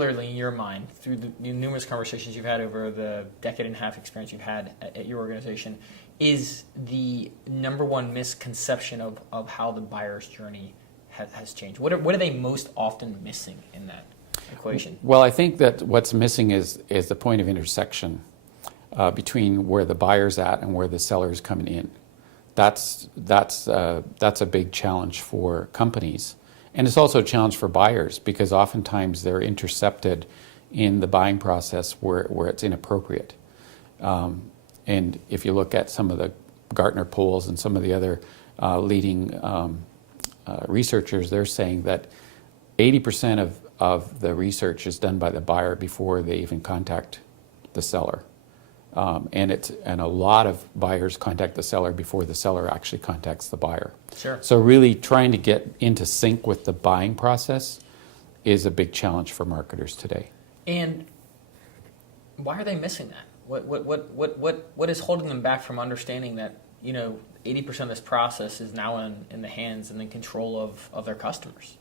singularly in your mind, through the numerous conversations you've had over the decade and a half experience you've had at your organization, is the number one misconception of how the buyer's journey has changed? What are they most often missing in that equation? Well, I think that what's missing is the point of intersection between where the buyer's at and where the seller's coming in. That's a big challenge for companies. And it's also a challenge for buyers because oftentimes they're intercepted in the buying process where it's inappropriate. And if you look at some of the Gartner polls and some of the other leading researchers, they're saying that 80% of the research is done by the buyer before they even contact the seller. And a lot of buyers contact the seller before the seller actually contacts the buyer. Sure. So really trying to get into sync with the buying process is a big challenge for marketers today. And why are they missing that? What is holding them back from understanding that 80% of this process is now in the hands and in control of their customers?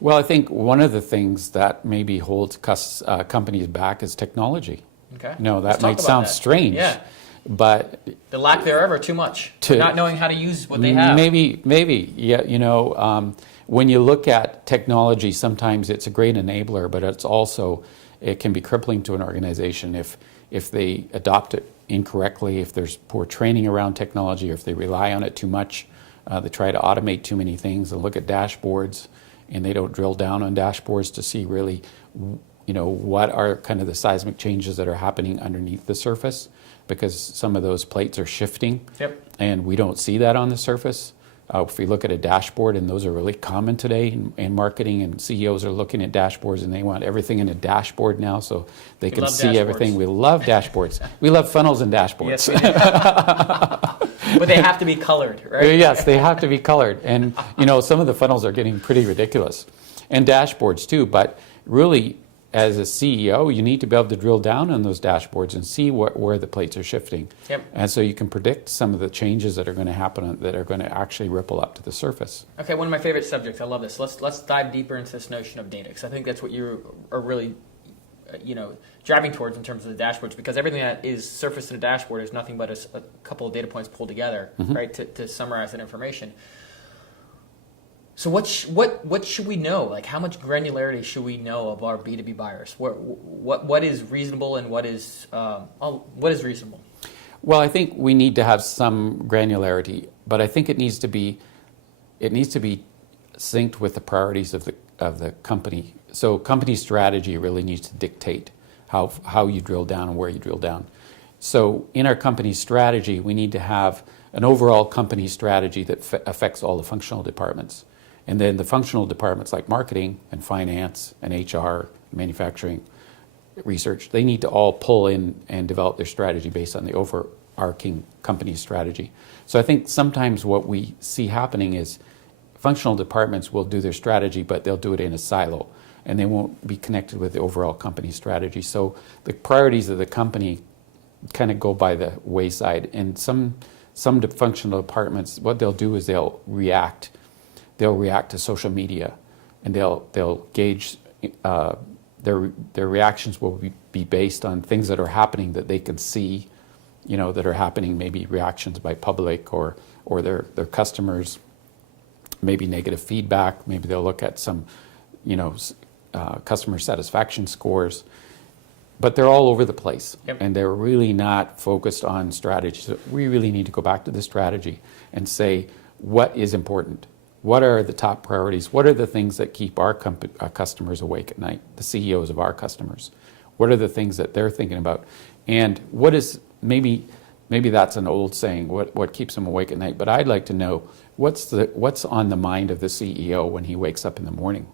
Well, I think one of the things that maybe holds companies back is technology. Okay. That might sound strange. Yeah. But the lack thereof or too much, not knowing how to use what they have. Maybe. Yeah. When you look at technology, sometimes it's a great enabler, but it can be crippling to an organization if they adopt it incorrectly, if there's poor training around technology, or if they rely on it too much. They try to automate too many things and look at dashboards, and they don't drill down on dashboards to see really what are kind of the seismic changes that are happening underneath the surface, because some of those plates are shifting. Yep. And we don't see that on the surface. If we look at a dashboard, and those are really common today in marketing, and CEOs are looking at dashboards and they want everything in a dashboard now so they can see everything. We love dashboards. We love funnels and dashboards. Yes, we do. But they have to be colored, right? Yes, they have to be colored. And some of the funnels are getting pretty ridiculous. And dashboards too, but really as a CEO, you need to be able to drill down on those dashboards and see where the plates are shifting. Yep. And so you can predict some of the changes that are going to happen that are going to actually ripple up to the surface. Okay, one of my favorite subjects. I love this. Let's dive deeper into this notion of data, because I think that's what you are really driving towards in terms of the dashboards, because everything that is surfaced in a dashboard is nothing but a couple of data points pulled together, right, to summarize that information. So what should we know? Like, how much granularity should we know of our B2B buyers? What is reasonable and what is reasonable? Well, I think we need to have some granularity, but I think it needs to be synced with the priorities of the company. So company strategy really needs to dictate how you drill down and where you drill down. So in our company strategy, we need to have an overall company strategy that affects all the functional departments. And then the functional departments like marketing and finance and HR, manufacturing, research, they need to all pull in and develop their strategy based on the overarching company strategy. So I think sometimes what we see happening is functional departments will do their strategy, but they'll do it in a silo, and they won't be connected with the overall company strategy. So the priorities of the company kind of go by the wayside. And some functional departments, what they'll do is they'll react to social media, and they'll gauge their reactions will be based on things that are happening that they can see, that are happening, maybe reactions by public or their customers, maybe negative feedback. Maybe they'll look at some customer satisfaction scores, but they're all over the place. Yep. And they're really not focused on strategy. So we really need to go back to the strategy and say, what is important? What are the top priorities? What are the things that keep our customers awake at night, the CEOs of our customers? What are the things that they're thinking about? And what is, maybe that's an old saying, what keeps them awake at night, but I'd like to know what's on the mind of the CEO when he wakes up in the morning.